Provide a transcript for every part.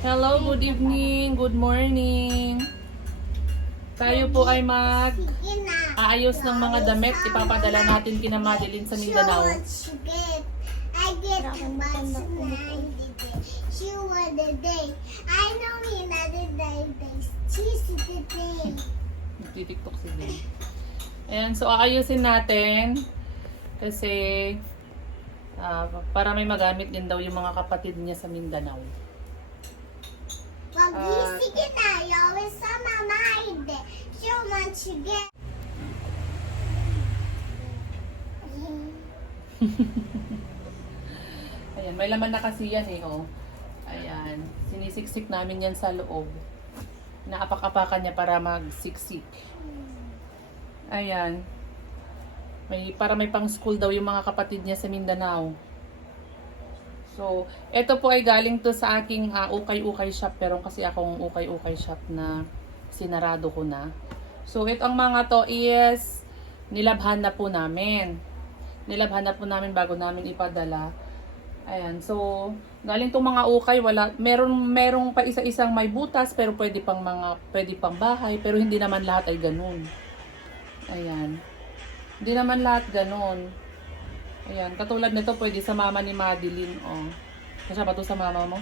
Hello, good evening, good morning. Tayo po ay mag aayos ng mga damit. Ipapadala natin kina Madeline sa Mindanao. She was the day. I know another day. She's the day. Nagtitiktok si Zay. Ayan, so aayusin natin. Kasi ah, para may magamit din daw yung mga kapatid niya sa Mindanao. Pag gising na, you always saw my mind. She wants to get. Ayan, may laman na kasi yan eh, oh. Ayan, sinisiksik namin yan sa loob. Naapak-apakan niya para magsiksik. Ayan. May, para may pang school daw yung mga kapatid niya sa Mindanao. So, ito po ay galing to sa aking ah, ukay-ukay shop. Pero kasi akong ukay-ukay shop na sinarado ko na. So, ito ang mga to is nilabhan na po namin. Nilabhan na po namin bago namin ipadala. Ayan, so galing tong mga ukay, wala meron merong pa isa-isang may butas pero pwede pang mga pwede pang bahay pero hindi naman lahat ay ganun. Ayan. Hindi naman lahat ganun. Ayan, katulad nito pwede sa mama ni Madeline, oh. Kasya ba to sa mama mo?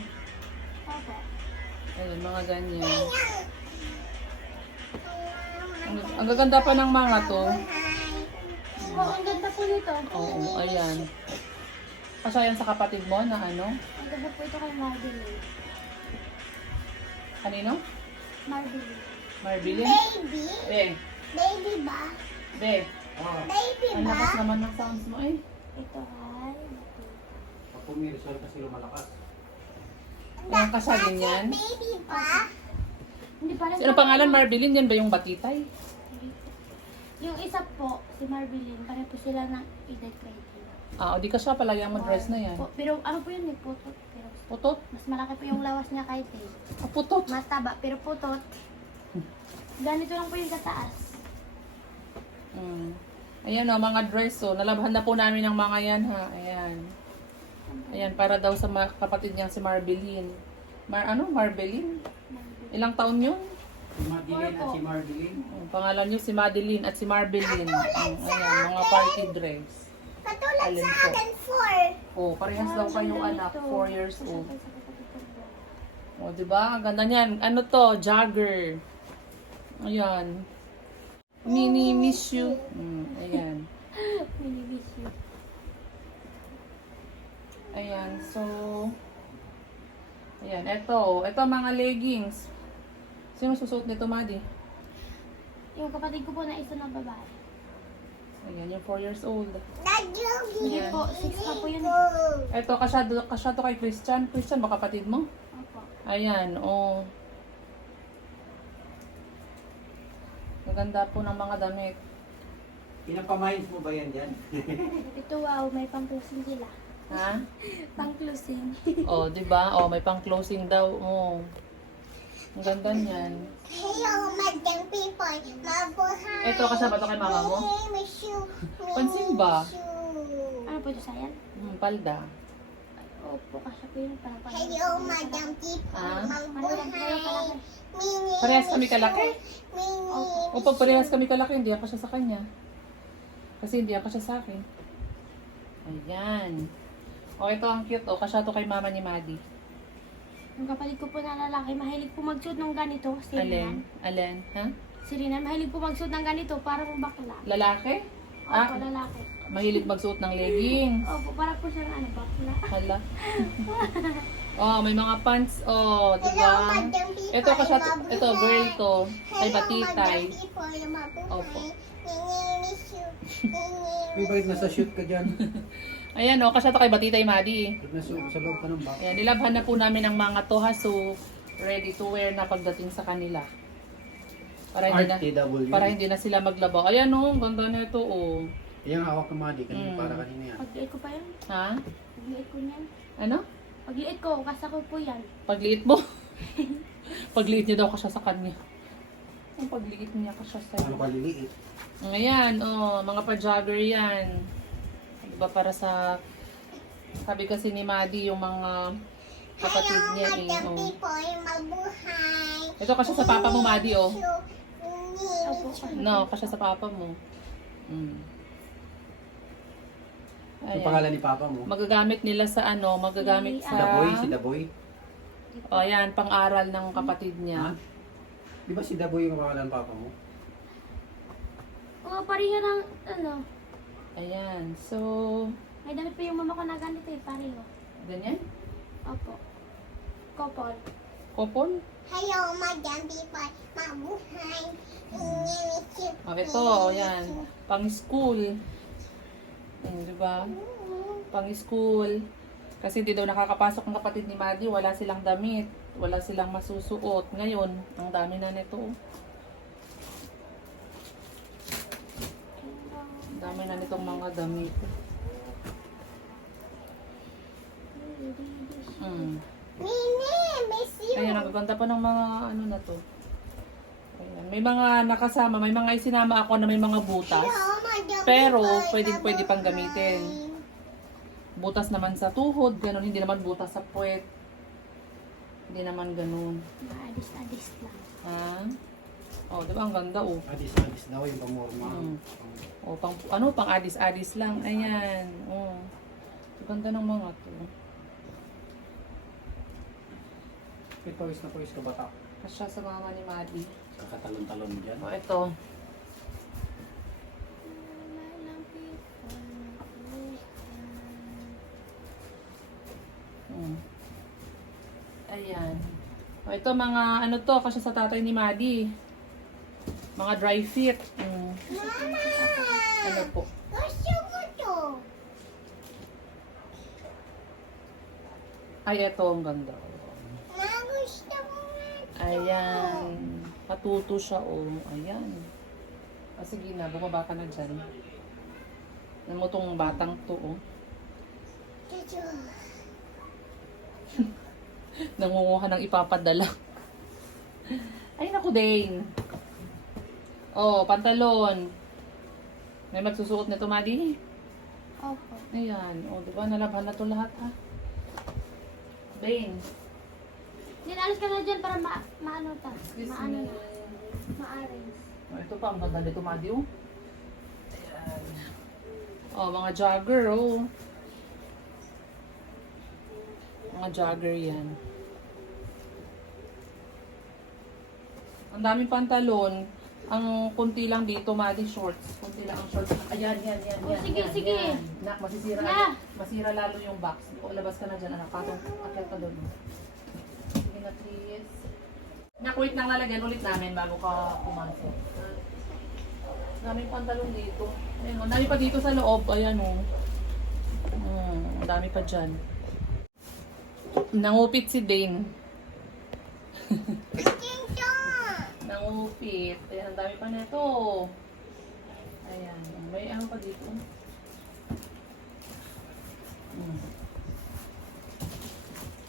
Opo. Ayan, mga ganyan. Ang, ang gaganda pa ng mga to. Oh, ang ganda po nito. Oo, ayan. Kasya yan sa kapatid mo na ano? Ang ganda po ito kay Marvin. Kanino? Marvin. Marbilin? Baby? Be, Baby ba? be. Baby Ang lakas naman ng sounds mo eh. Ito ay. Pag pumirisol kasi lumalakas. Ang kasagin yan. Baby ba? Hindi pa rin. Sino pangalan Marbilin? Yan ba yung batitay? Yung isa po, si Marvelyn, pare po sila ng edad grade. Ah, o di ka siya pala yung dress na yan. Po, pero ano po yun eh, putot. Pero Putot? mas malaki po yung lawas niya kay Tay. Ah, putot. Mas taba, pero putot. Ganito lang po yung kataas. Mm. Ayan o, mga dress o. Nalabhan na po namin ng mga yan ha. Ayan. Ayan, para daw sa mga kapatid niyang si Marbilin. Mar ano? Marbilin? Ilang taon yun? Si Madeline at si Mardeline. Ang pangalan niyo si Madeline at si Marbilin. Mm, ayan, mga party dress. Katulad Alin sa akin, four. Oh, parehas daw kayong anak, 4 years old. O, di ba? Ang ganda niyan. Ano to? Jogger. Ayan. Mini miss you. Mm, ayan. Ayan. So, ayan. Ito. Ito mga leggings. Sino susuot nito, Madi? Yung kapatid ko po na isa na babae. Ayan, yung 4 years old. Hindi po, six pa po yun. Ito, kasyado, kasyado kay Christian. Christian, ba kapatid mo? Opo. Ayan, oh. Maganda po ng mga damit. Pinapamines mo ba yan dyan? Ito wow, may pang-closing sila. Ha? Pang-closing. Oh, 'di ba? Oh, may pang-closing daw. Oh. Ang ganda niyan. Hello, madam people. Mabuhay. Ito kasama to kay mama mo? Miss you. Pansin ba? Ano po ito, Sayan? Hmm, palda. Opo, kasi po yun. Parang Hello, Madam people. Ah? Mabuhay. Mini. Parehas kami kalaki. Mini. O pag parehas kami kalaki, hindi ako siya sa kanya. Kasi hindi ako siya sa akin. Ayan. O, ito ang cute. O, kasya to kay mama ni Maddie. Yung kapatid ko po na lalaki, mahilig po magsuot ng ganito. Si Alin? Rinan. Alin? Ha? Si Rinan, mahilig po magsuot ng ganito, parang bakla. Lalaki? Opo, Ah, lalaki. Mahilig magsuot ng leggings. Opo, parang po siyang ano, bakla. Hala. oh, may mga pants. Oh, di ba? Ito kasi ito girl to. Ay batitay. Mabuhay. Opo. May bait nasa shoot ka dyan. Ayan oh, kasi ito kay Batitay Madi. Pag nasa sa loob ka ng box. Ayan, nilabhan na po namin ang mga to ha. So, ready to wear na pagdating sa kanila. Para hindi na, para hindi na sila maglabaw. Ayan oh, ganda na ito oh. Yung hawak ng Madi, kanina Mm. para kanina yan. Pagliit ko pa yan. Ha? Pagliit ko niyan. Ano? Pagliit ko, kasa ko po yan. Pagliit mo? Pagliit niya daw kasya sa kanya. Ang pagliit niya kasya sa Ano kaliliit? Ayan, oh, mga pa-jogger yan. Diba para sa, sabi kasi ni Madi, yung mga kapatid niya eh. Oh. po ay mabuhay. Ito kasi sa papa mo, Madi, oh. Opo. No, kasi sa papa mo. Mm. Yung Ayan. pangalan ni Papa mo. Magagamit nila sa ano, magagamit Si sa... Daboy, si Daboy. O, ayan, pang-aral ng kapatid Ha? niya. Di ba si Daboy yung pangalan ng Papa mo? Oo, pareho ng, ano, Ayan, so... may damit pa yung mama ko na ganito eh, pareho. Ganyan? Opo. Couple. Kopon? Madami po ay mabuhay. O, ito, o, yan. Pang-school. Hmm, di ba? Pang-school. Kasi hindi daw nakakapasok ang kapatid ni Maddie. Wala silang damit. Wala silang masusuot. Ngayon, ang dami na nito. Ang dami na nitong mga damit. Mm. Nini, miss you. Ayun, nagaganda pa ng mga ano na to. Ayan. May mga nakasama, may mga isinama ako na may mga butas. Madami Pero, pwedeng pwede pang gamitin. Butas naman sa tuhod, ganun. Hindi naman butas sa puwet. Hindi naman ganun. Maadis-adis lang. Ha? Oh, di ba? Ang ganda, oh. Adis-adis daw yung pamorma. Mm. Oh, pang, ano, pang adis-adis lang. Ayan. Oh. Ang ganda ng mga to. May pawis na pawis ka bata. Kasya sa mama ni Maddie. Kakatalon-talon dyan. Oh, ito. Mm. Ayan. O, ito mga ano to, kasi sa tatay ni Maddie. Mga dry fit. Mm. Mama, Ano po? gusto ko to. Ay, ito ang ganda. Ma, gusto ko nga. Ayan. Patuto siya, oh. Ayan. Ah, sige na, bumaba ka na dyan. Ano mo tong batang to, oh. Ito. Nangunguha ng ipapadala. Ay, naku, Dane. Oh, pantalon. May magsusuot nito, Madi. Opo. Ayan. O, di ba? Nalabhan na to lahat, ha? Dane. Dinalis ka na dyan para ma maano ta. Excuse Maano me. na. Ma-arrange. Oh, ito pa, ang ganda nito, Madi, oh. Ayan. Oh, mga jogger, oh. Mga jogger yan. Ang daming pantalon. Ang kunti lang dito, Madi, shorts. Kunti lang ang shorts. Ayan, yan, yan, Oh, yan. sige, yan, sige. yan. Nak, masisira, Yeah. masira lalo yung box. O, labas ka na dyan, anak. Patong, akyat ka doon. Sige na, please. Nak, wait lang lalagyan ulit namin bago ka pumasok. Ang daming pantalon dito. Ayun, ang dami pa dito sa loob. Ayan, oh. Hmm, ang dami pa dyan. Nangupit si Dane. Nangupit. Ayan, ang dami pa nito. Ayan. May ano pa dito. Hmm.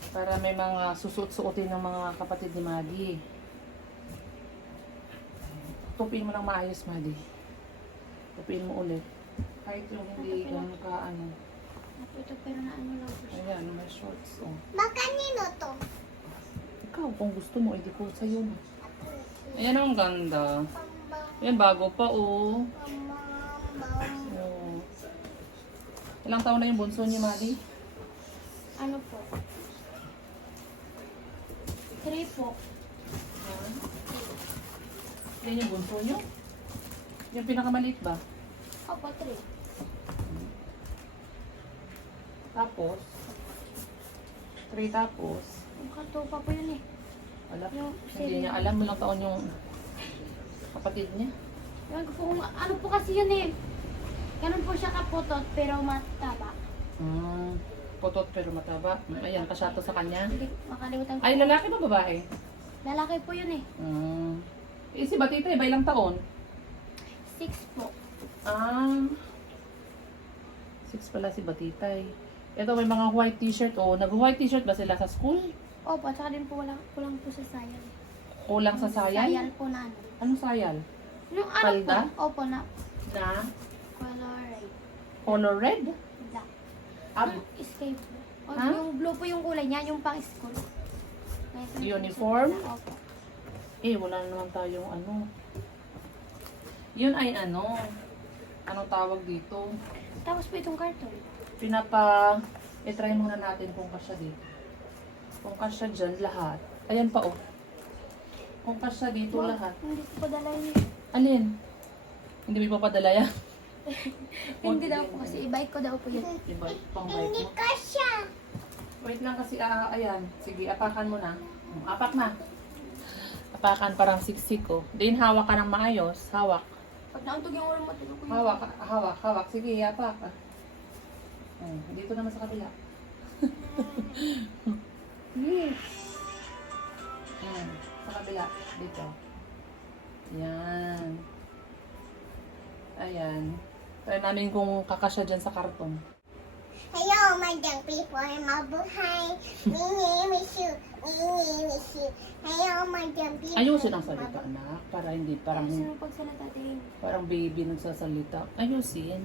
Para may mga susuot-suotin ng mga kapatid ni Maddie. Tupin mo lang maayos, Maddie. Tupin mo ulit. Kahit yung hindi ganun ka, ano. Ito pero na ano lang po siya. Ayan, may shorts. Oh. Baka nino to. Ikaw, kung gusto mo, edi ko sa'yo na. Ayan ang ganda. Ayan, bago pa, oh. Oh. Ilang taon na yung bunso niya, Maddie? Ano po? Three po. Yan yung bunso niyo? Yung pinakamaliit ba? Opo, three. Tapos? Three tapos? Yung kanto pa po yun eh. Wala. Yung Hindi niya alam mo lang taon yung kapatid niya. Yung po, ano po kasi yun eh. Ganun po siya kaputot pero mataba. Hmm. Putot pero mataba. Ayan, kasyato sa kanya. Hindi, makalimutan ko. Ay, lalaki ba babae? Lalaki po yun eh. Hmm. Eh, si Batita, iba ilang taon? Six po. Ah. Six pala si Batitay. Ito may mga white t-shirt. Oh, nag-white t-shirt ba sila sa school? Opo, at saka din po wala, kulang po sa sayal. Kulang sa sayal? Sayal po na ano. Anong sayal? Yung ano Palda? po? Opo, na Na color red. color red? Black. Ab Yung escape po. O, Ha? Yung blue po yung kulay niya, yung pang school. Uniform? Opo. Eh, wala naman tayong ano. Yun ay ano. Ano tawag dito? Tapos po itong karton. Pinapa... I-try muna natin kung kasya dito. Kung kasya dyan, lahat. Ayan pa oh. Kung kasya dito Wow, lahat. Hindi ko pa dala yun. Alin? Hindi mo ipapadala yan? Hindi daw po kasi i-bike ko daw po yun. Iba, pang bike Hindi mo. ka siya. Wait lang kasi, ah, ayan. Sige, apakan mo na. Hmm, Apak na. Apakan parang siksik ko. Din hawak ka ng maayos. Hawak. Pag nauntog yung ulo mo, tulog ko yun. Hawak, hawak, hawak. Sige, apak. Ah. Hmm, dito naman sa kabila. Hmm. Hmm, sa kabila. Dito. Yan. Ayan. Try namin kung kakasya dyan sa karton. Hello, my young people. Mabuhay. Mini, miss you. Mini, miss you. Hello, my young people. Ayusin ang salita, anak. Para hindi parang Ayusin mo pagsalita din. parang baby nagsasalita. Ayusin.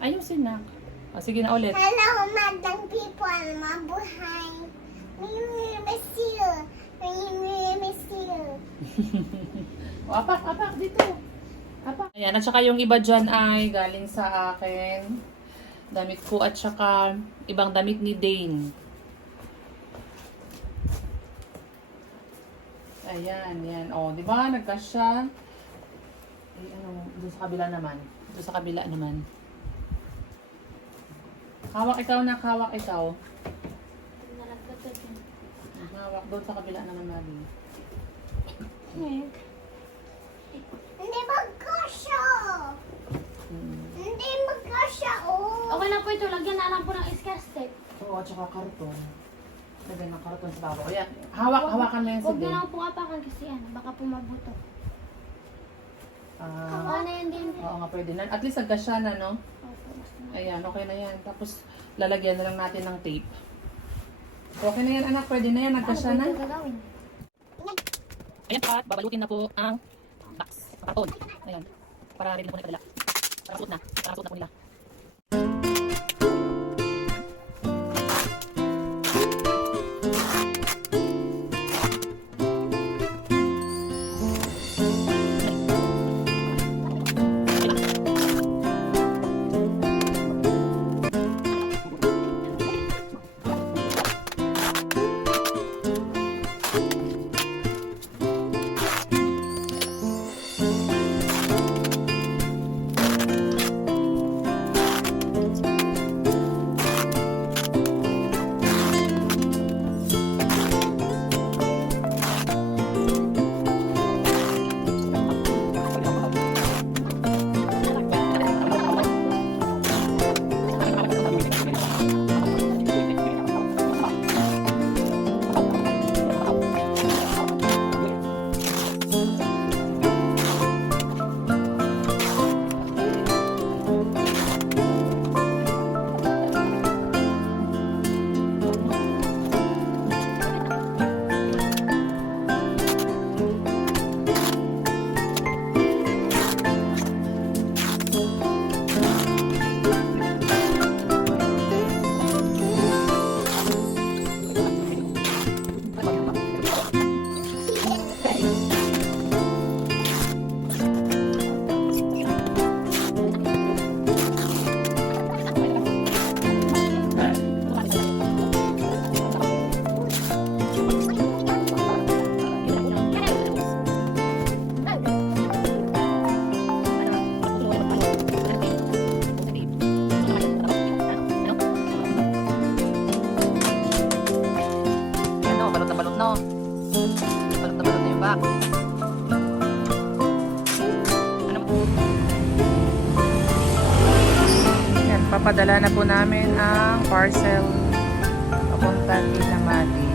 Ayusin na. O, sige na ulit. Hello, madang people. Mabuhay. Mini, miss you. Mini, miss you. O, apak, apak, dito. Apak. Ayan, at saka yung iba dyan ay galing sa akin. Damit ko at saka ibang damit ni Dane. Ayan, yan. O, di ba? Nagkasya. Eh, ano, doon sa kabila naman. Doon sa kabila naman. Hawak ikaw na, hawak ikaw. Hawak doon sa kabila naman, Mami. Meg. Hindi magkasya. Hindi magkasya, oh. Okay na po ito. Lagyan na lang po ng scotch tape. Oo, at saka karton. Lagyan ng karton sa babaw. Ayan, hawak, hawakan mo yan si Huwag na Ben. lang po apakan kasi ano, baka po mabuto. Ah, Oo na yan din. oo nga, pwede na. At least nagkasya na, no? Na. Ayan, okay na yan. Tapos, lalagyan na lang natin ng tape. Okay na yan, anak. Pwede na yan. Nagkasya po na. Ayan, at babalutin na po ang box. Karton. Ayan. Para ready na po nila. Para suot na. Para suot na po nila. namin ang parcel papuntang Itamati.